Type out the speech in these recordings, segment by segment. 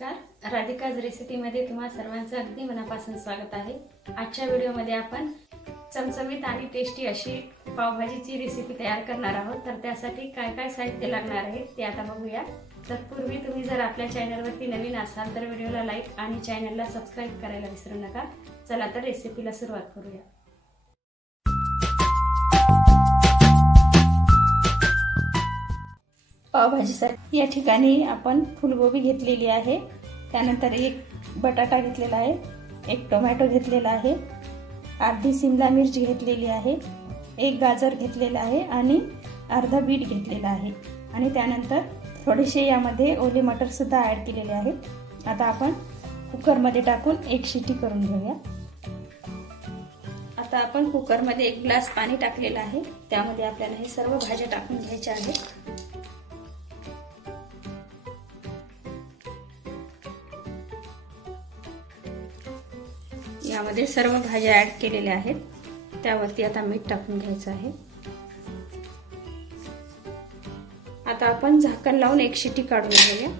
नमस्कार, राधिकाज रेसिपीमध्ये तुम्हा सर्वांचं अगदी मनापासून स्वागत आहे। आजच्या व्हिडिओमध्ये आपण चमचमीत आणि टेस्टी अशी पावभाजीची रेसिपी तयार करणार आहोत। तर त्यासाठी काय काय साहित्य लागणार आहे ते आता बघूया। तर पूर्वी तुम्ही जर आपल्या चॅनलवरती नवीन असाल तर व्हिडिओला लाईक आणि चॅनलला सबस्क्राइब करायला विसरू नका। चला तर रेसिपीला सुरुवात करूया। पावभाजीसाठी या ठिकाणी आपण फुलगोबी घेतलेली आहे, त्यानंतर एक बटाटा घेतलेला आहे, एक टोमॅटो घेतलेला आहे, अर्धी शिमला मिरची घेतलेली आहे, एक गाजर घेतलेला आहे आणि अर्धा बीट घेतलेला आहे आणि त्यानंतर थोडेसे यामध्ये ओले मटर सुद्धा ॲड केलेले आहेत। आता आपण कुकरमध्ये टाकून एक शिटी करून घेऊया। आता आपण कुकरमध्ये एक ग्लास पाणी टाकलेलं आहे, त्यामध्ये आपल्याला हे सर्व भाज्या टाकून घ्यायच्या आहेत। यामध्ये सर्व भाज्या ॲड केलेल्या आहेत, त्यावरती आता मीठ टाकून घ्यायचं आहे। आता आपण झाकण लावून एक शिटी काढून घेऊया।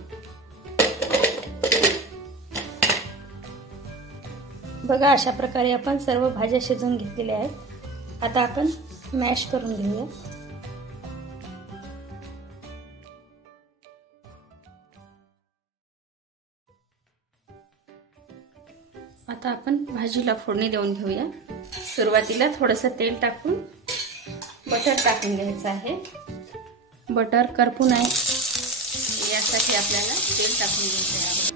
बघा, अशा प्रकारे आपण सर्व भाज्या शिजवून घेतलेल्या आहेत। आता आपण मॅश करून घेऊया। आता आपण भाजीला फोडणी देऊन घेऊया। सुरुवातीला थोडंसं तेल टाकून बटर टाकून घ्यायचं आहे। बटर करपू नये यासाठी आपल्याला तेल टाकून घ्यायचं आहे।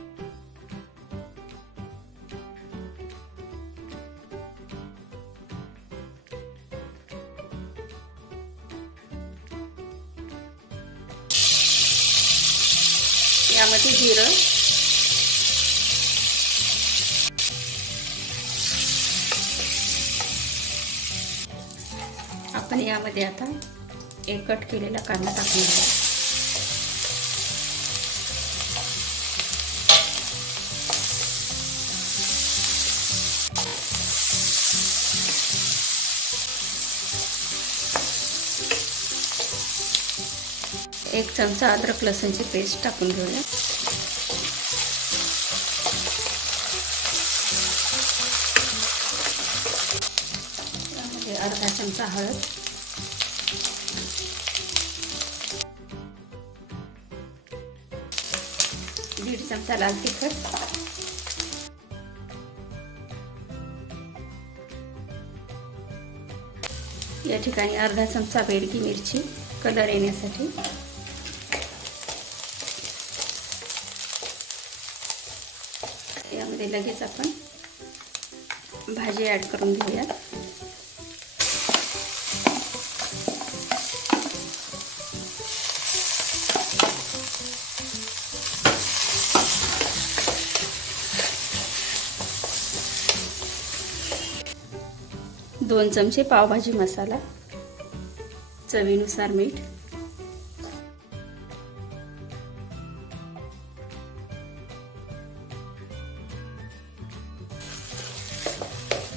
यामध्ये जिरं, आपण यामध्ये आता एक कट केलेला कांदा टाकून घेऊया। एक चमचा अद्रक लसूणची पेस्ट टाकून घेऊया। यामध्ये अर्धा चमचा हळद, दीड चमचा लाल तिखट, या ठिकाणी अर्धा चमचा बेडगी मिरची कलर येण्यासाठी, यामध्ये लगेच आपण भाजी ॲड करून घेऊया। दोन चमचे पावभाजी मसाला, चवीनुसार मीठ,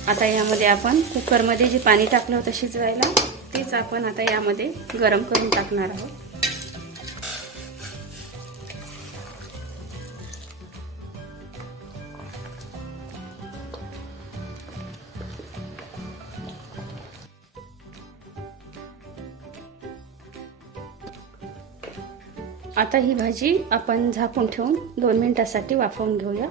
आता यामध्ये आपण कुकरमध्ये जे पाणी टाकलं होतं शिजवायला तेच आपण आता यामध्ये गरम करून टाकणार आहोत। आता ही भाजी आपण झाकून ठेवून 2 मिनिटांसाठी वाफवून घेऊया।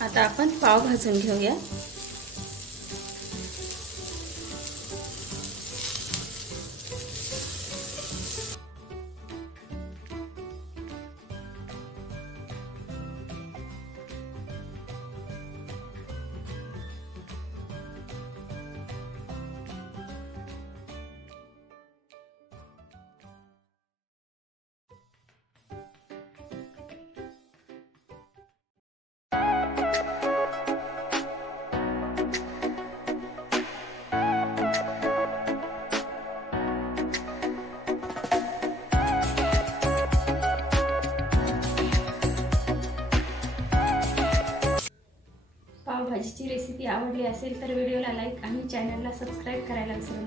आता आपण पाव भाजून घेऊया। पावभाजीची रेसिपी आवडली असेल तर व्हिडिओला लाईक आणि चॅनलला सबस्क्राइब करायला विसरू